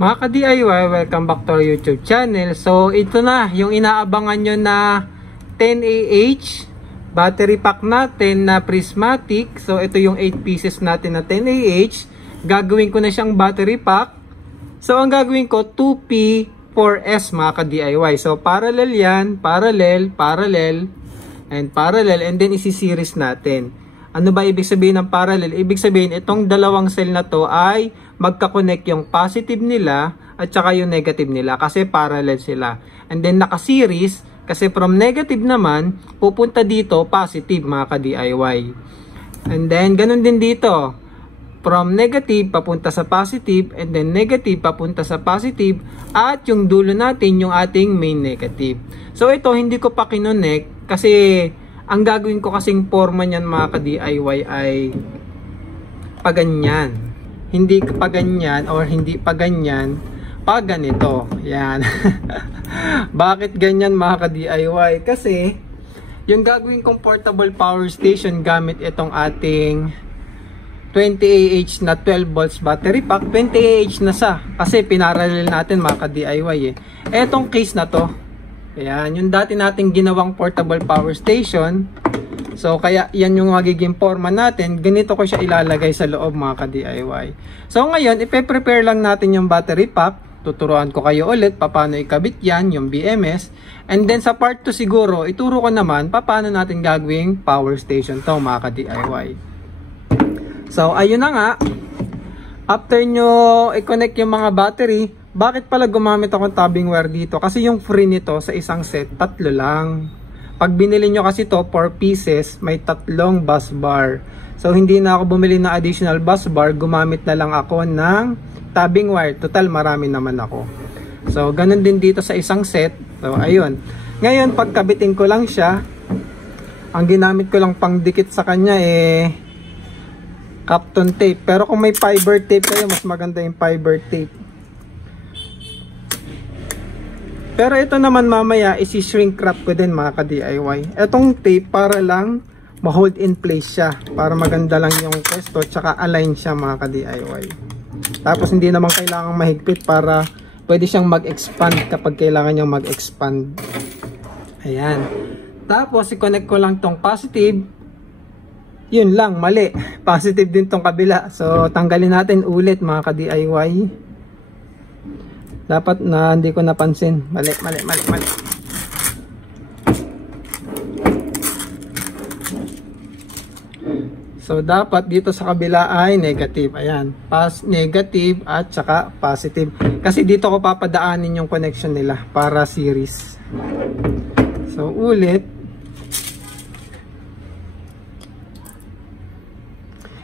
Mga ka-DIY, welcome back to our YouTube channel. So ito na yung inaabangan nyo na 10AH battery pack natin na prismatic. So ito yung 8 pieces natin na 10AH. Gagawin ko na siyang battery pack. So ang gagawin ko 2P 4S mga ka-DIY. So parallel yan, parallel, and then isi-series natin. Ano ba ibig sabihin ng parallel? Ibig sabihin itong dalawang cell na to ay magka-connect yung positive nila at saka yung negative nila kasi parallel sila. And then naka-series kasi from negative naman pupunta dito positive mga ka-DIY. And then ganun din dito. From negative papunta sa positive and then negative papunta sa positive at yung dulo natin yung ating main negative. So ito hindi ko pa kinonect kasi ang gagawin ko kasing forma niyan mga ka-DIY ay paganyan. Hindi pa ganyan or hindi pa ganyan, pa ganito. Yan. Bakit ganyan mga ka-DIY? Kasi yung gagawin kong portable power station gamit itong ating 20AH na 12 volts battery pack. 20AH na sa kasi pinarallel natin mga ka-DIY eh. Etong case na to, ayan, yung dati nating ginawang portable power station. So kaya yan yung magiging forma natin. Ganito ko siya ilalagay sa loob mga ka-DIY. So ngayon ipe-prepare lang natin yung battery pack. Tuturuan ko kayo ulit paano ikabit yan, yung BMS. And then sa part 2 siguro ituro ko naman paano natin gagawing power station to mga ka-DIY. So ayun na nga. After nyo i-connect yung mga battery, bakit pala gumamit akong tabbing wire dito? Kasi yung free nito sa isang set, 3 lang. Pag binili nyo kasi to 4 pieces, may 3 bus bar. So hindi na ako bumili ng additional bus bar, gumamit na lang ako ng tabbing wire. Total marami naman ako. So ganun din dito sa isang set. So ayun. Ngayon pagkabitin ko lang siya, ang ginamit ko lang pang dikit sa kanya Kapton tape. Pero kung may fiber tape kayo, mas maganda yung fiber tape. Pero ito naman mamaya isi-shrink wrap ko din mga ka-DIY. Etong tape para lang ma-hold in place siya. Para maganda lang yung pwesto tsaka align siya mga ka-DIY. Tapos hindi naman kailangan mahigpit para pwede siyang mag-expand kapag kailangan niyang mag-expand. Ayan. Tapos i-connect ko lang tong positive. Yun lang, mali. Positive din tong kabila. So tanggalin natin ulit mga ka-DIY. Dapat na hindi ko napansin. Mali. So dapat dito sa kabila ay negative. Ayan. Negative at saka positive. Kasi dito ko papadaanin yung connection nila para series. So ulit.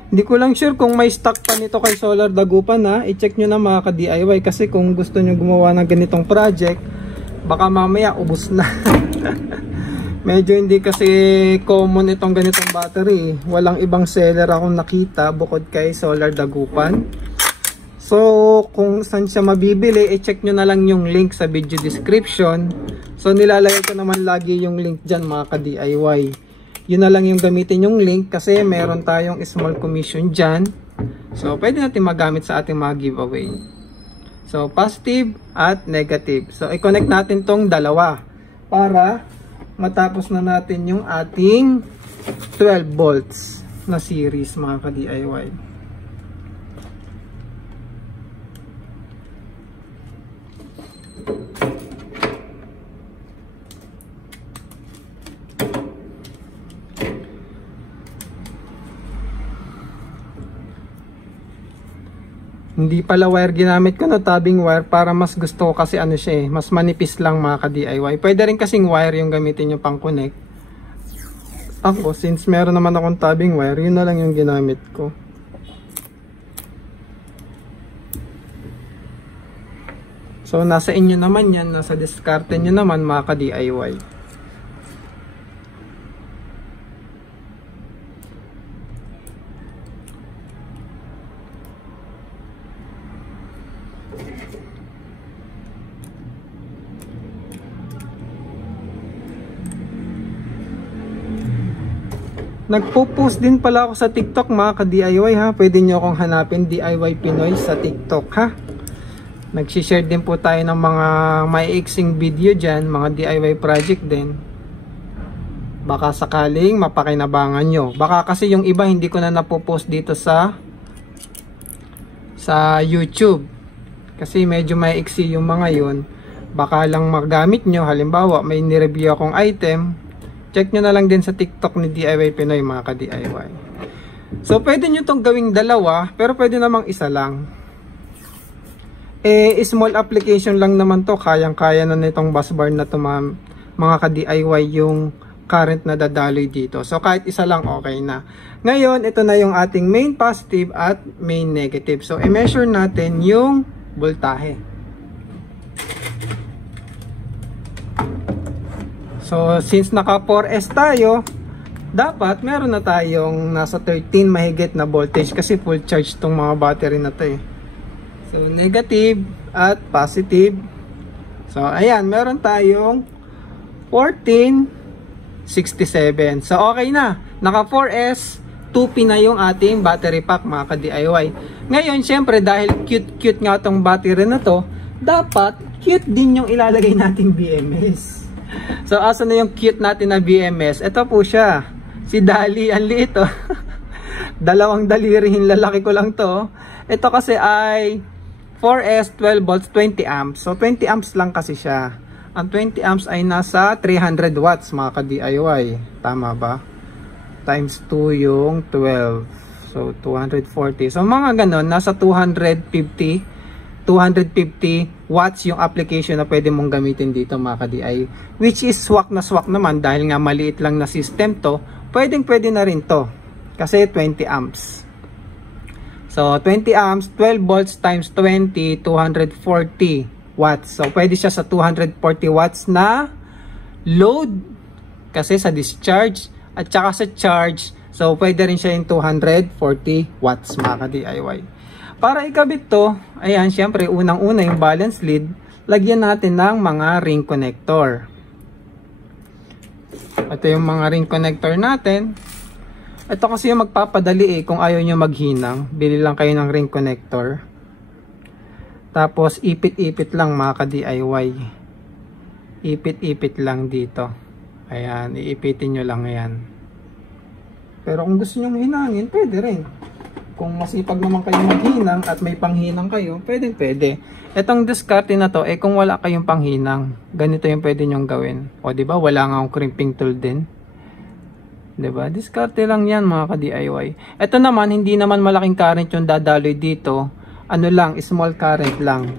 Hindi ko lang sure kung may stock pa nito kay Solar Dagupan ha. I-check nyo na mga ka-DIY kasi kung gusto nyo gumawa ng ganitong project, baka mamaya ubos na. Medyo hindi kasi common itong ganitong battery. Walang ibang seller akong nakita bukod kay Solar Dagupan. So kung saan siya mabibili, i-check nyo na lang yung link sa video description. So nilalagay ko naman lagi yung link dyan mga ka-DIY. Yun na lang yung gamitin yung link kasi meron tayong small commission dyan. So pwede natin magamit sa ating mga giveaway. So positive at negative. So i-connect natin tong dalawa para matapos na natin yung ating 12 volts na series mga ka-DIY. Hindi pala wire ginamit ko na tabbing wire para mas gusto ko kasi ano siya mas manipis lang mga ka-DIY. Pwede rin kasing wire yung gamitin nyo pang connect. Ako since meron naman akong tabbing wire, yun na lang yung ginamit ko. So nasa inyo naman yan, nasa diskarte nyo naman mga ka-DIY. Nagpo-post din pala ako sa TikTok mga ka-DIY ha. Pwede nyo akong hanapin DIY Pinoy sa TikTok ha. Nag-share din po tayo ng mga maiiksing video dyan, mga DIY project din. Baka sakaling mapakinabangan nyo. Baka kasi yung iba hindi ko na napopost dito sa YouTube. Kasi medyo maiiksi yung mga yun. Baka lang magamit nyo. Halimbawa, may nireview akong item. Check nyo na lang din sa TikTok ni DIY Pinoy, mga ka-DIY. So, pwede nyo tong gawing dalawa, pero pwede namang isa lang. Small application lang naman to. Kayang-kaya na nitong bus bar na to, mga ka-DIY, yung current na dadaloy dito. So, kahit isa lang, okay na. Ngayon, ito na yung ating main positive at main negative. So, i-measure natin yung voltahe. So, since naka 4S tayo, dapat meron na tayong nasa 13 mahigit na voltage kasi full charge tong mga battery na to eh. So, negative at positive. So, ayan, meron tayong 1467. So, okay na. Naka 4S, 2P na yung ating battery pack, mga ka-DIY. Ngayon, syempre, dahil cute-cute nga tong battery na to, dapat cute din yung ilalagay nating BMS. So, asa na yung cute natin na BMS? Ito po siya. Si Dali, ang liit oh. Dalawang daliri, lalaki ko lang to. Ito kasi ay 4S 12 volts 20 amps. So, 20 amps lang kasi siya. Ang 20 amps ay nasa 300 watts, mga ka-DIY. Tama ba? Times 2 yung 12. So, 240. So, mga ganon, nasa 250 watts yung application na pwede mong gamitin dito, mga ka-DIY, which is swak na swak naman dahil nga maliit lang na system to. Pwede na rin to kasi 20 amps. So 20 amps, 12 volts times 20, 240 watts. So pwede siya sa 240 watts na load kasi sa discharge at saka sa charge. So pwede rin siya yung 240 watts, mga ka-DIY. Para ikabit to, ayan, syempre unang-una yung balance lead, lagyan natin ng mga ring connector. Ito yung mga ring connector natin. Ito kasi yung magpapadali kung ayaw nyo maghinang, bili lang kayo ng ring connector. Tapos ipit-ipit lang, mga ka-DIY. Ipit-ipit lang dito. Ayan, iipitin nyo lang yan. Pero kung gusto nyo hinangin, pwede rin. Kung masipag naman kayo maghinang at may panghinang kayo, pwede. Itong diskarte na to, kung wala kayong panghinang, ganito yung pwede nyong gawin. O diba, wala nga akong crimping tool din. Diba, diskarte lang yan, mga ka-DIY. Ito naman, hindi naman malaking current yung dadaloy dito. Ano lang, small current lang.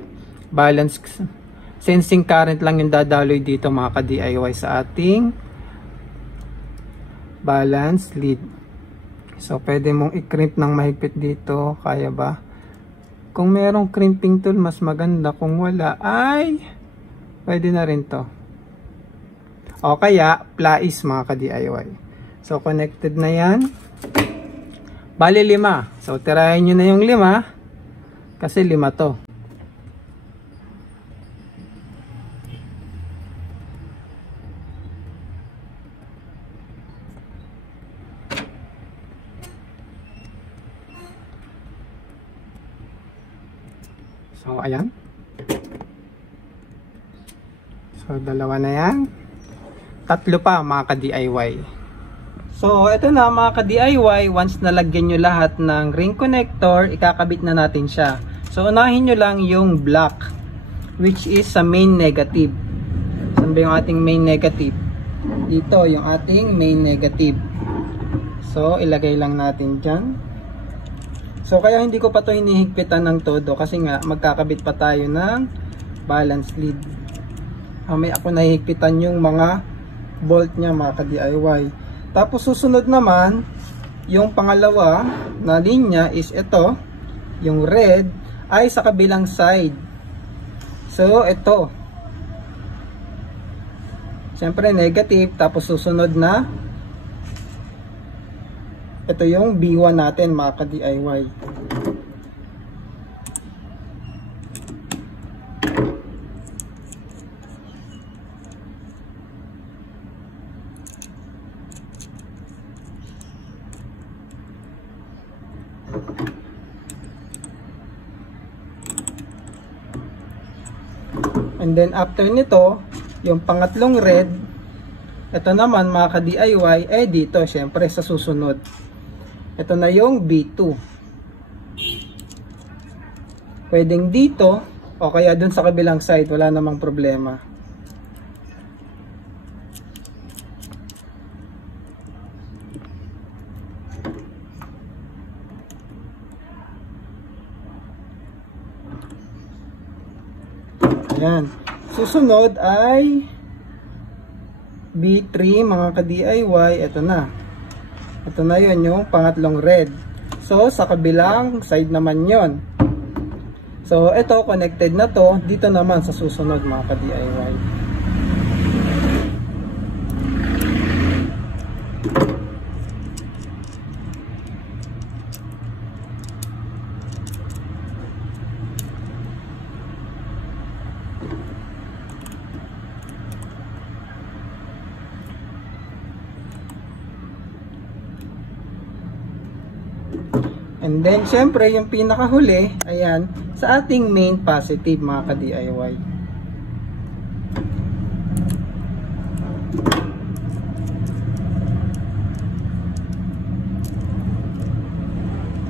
Balance, sensing current lang yung dadaloy dito, mga ka-DIY, sa ating balance lead. So, pwede mong i-crimp ng mahigpit dito. Kaya ba? Kung merong crimping tool, mas maganda. Kung wala, ay pwede na rin to. O kaya, plais, mga ka-DIY. So, connected na yan. Bali 5. So, tirahin nyo na yung 5. Kasi 5 to. So, ayan. So, 2 na yan. 3 pa, mga ka-DIY. So, ito na, mga ka-DIY. Once nalagyan nyo lahat ng ring connector, ikakabit na natin siya. So, unahin nyo lang yung black, which is sa main negative. Saan ba yung ating main negative? Dito, yung ating main negative. So, ilagay lang natin dyan. So, kaya hindi ko pa ito hinihigpitan ng todo kasi nga magkakabit pa tayo ng balance lead. May ako nahihigpitan yung mga bolt niya, mga ka-DIY. Tapos susunod naman, yung pangalawa na linya is ito, yung red ay sa kabilang side. So, ito. Siyempre negative, tapos susunod na ito yung B1 natin, mga ka-DIY. And then after nito, yung pangatlong red, ito naman mga ka-DIY, dito syempre sa susunod. Ito na yung B2. Pwedeng dito o kaya dun sa kabilang side, wala namang problema. Ayan. Susunod ay B3 mga ka-DIY. Ito na. Ito na yun yung pangatlong red. So, sa kabilang side naman yon. So, ito connected na to. Dito naman sa susunod mga ka-DIY. And then, syempre, yung pinakahuli, ayan, sa ating main positive, mga ka-DIY.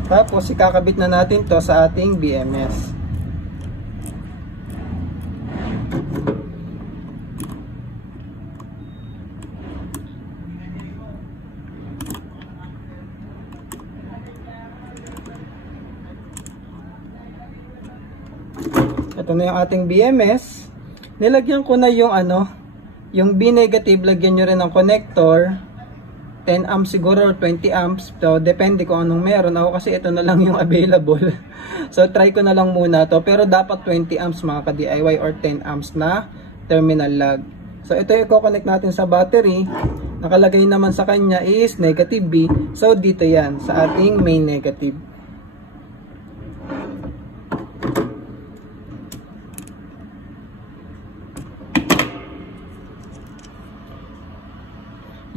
Tapos, ikakabit na natin to sa ating BMS. Ito na yung ating BMS. Nilagyan ko na yung yung B negative, lagyan nyo rin ng connector. 10 amps siguro or 20 amps. So, depende kung anong meron. Ako kasi ito na lang yung available. So, try ko na lang muna to. Pero dapat 20 amps mga ka-DIY or 10 amps na terminal lag. So, ito yung i-connect natin sa battery. Nakalagay naman sa kanya is negative B. So, dito yan sa ating main negative.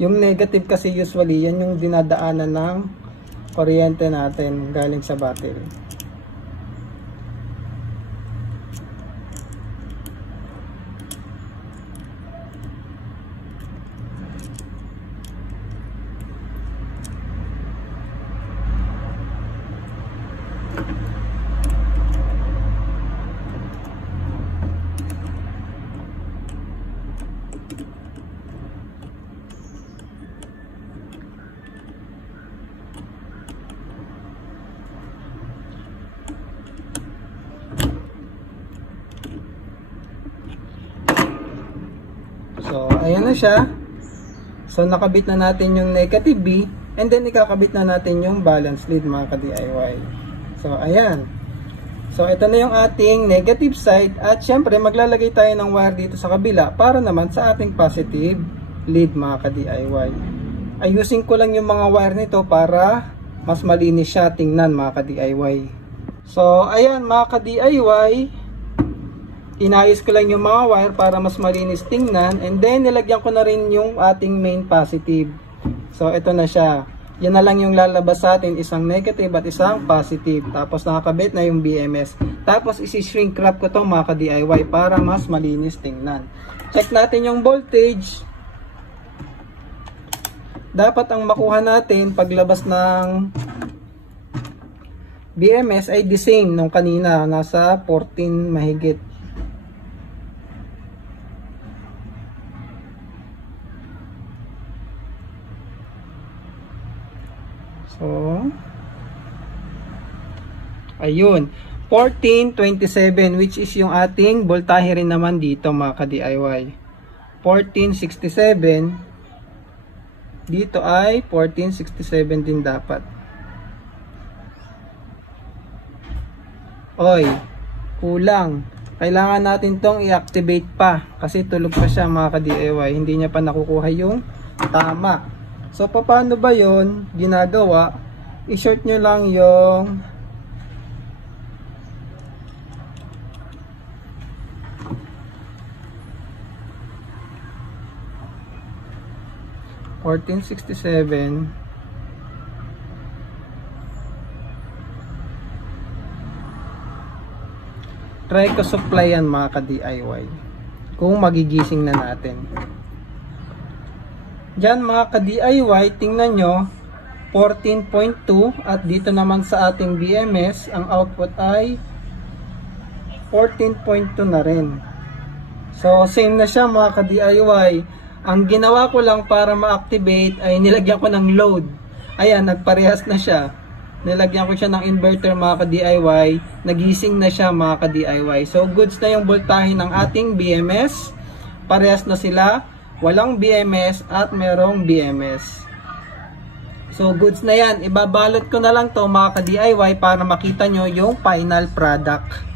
Yung negative kasi usually, yan yung dinadaanan ng kuryente natin galing sa battery. So, ayan na siya. So, nakabit na natin yung negative B. And then, ikakabit na natin yung balance lead mga ka-DIY. So, ayan. So, ito na yung ating negative side. At syempre, maglalagay tayo ng wire dito sa kabila para naman sa ating positive lead mga ka-DIY. Ayusin ko lang yung mga wire nito para mas malinis siya tingnan mga ka-DIY. So, ayan mga ka-DIY. Inayos ko lang yung mga wire para mas malinis tingnan. And then, nilagyan ko na rin yung ating main positive. So, ito na siya. Yan na lang yung lalabas sa atin. Isang negative at isang positive. Tapos, nakakabit na yung BMS. Tapos, isi-shrink wrap ko itong mga ka-DIY para mas malinis tingnan. Check natin yung voltage. Dapat ang makuha natin paglabas ng BMS ay the same nung kanina. Nasa 14 mahigit. So, ayun, 1427 which is yung ating voltahe rin naman dito mga ka-DIY. 1467 dito ay 1467 din dapat. Oy, kulang. Kailangan natin tong i-activate pa kasi tulog pa siya mga ka-DIY. Hindi niya pa nakukuha yung tama. So, paano ba yon ginagawa? I-short nyo lang yung (1467) try ko supply yan mga ka-DIY. Kung magigising na natin. Diyan mga ka-DIY, tingnan nyo, 14.2 at dito naman sa ating BMS, ang output ay 14.2 na rin. So, same na siya mga ka-DIY. Ang ginawa ko lang para ma-activate ay nilagyan ko ng load. Ayan, nagparehas na siya. Nilagyan ko siya ng inverter mga ka-DIY. Nagising na siya mga ka-DIY. So, goods na yung voltahe ng ating BMS. Parehas na sila. Walang BMS at merong BMS. So, goods na yan. Ibabalot ko na lang to mga ka-DIY para makita nyo yung final product.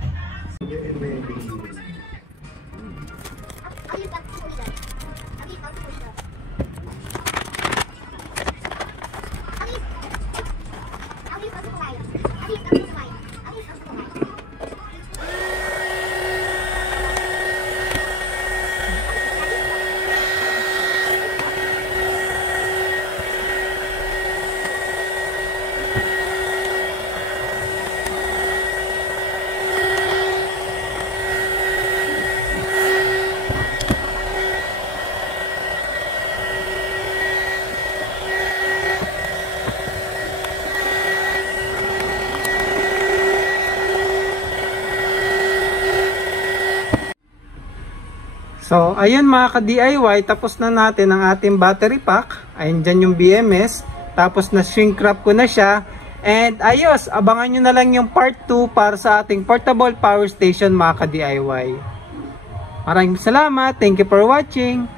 So, ayun mga ka-DIY, tapos na natin ang ating battery pack. Ayun dyan yung BMS. Tapos na shrink wrap ko na siya. And ayos, abangan nyo na lang yung part 2 para sa ating portable power station mga ka-DIY. Maraming salamat. Thank you for watching.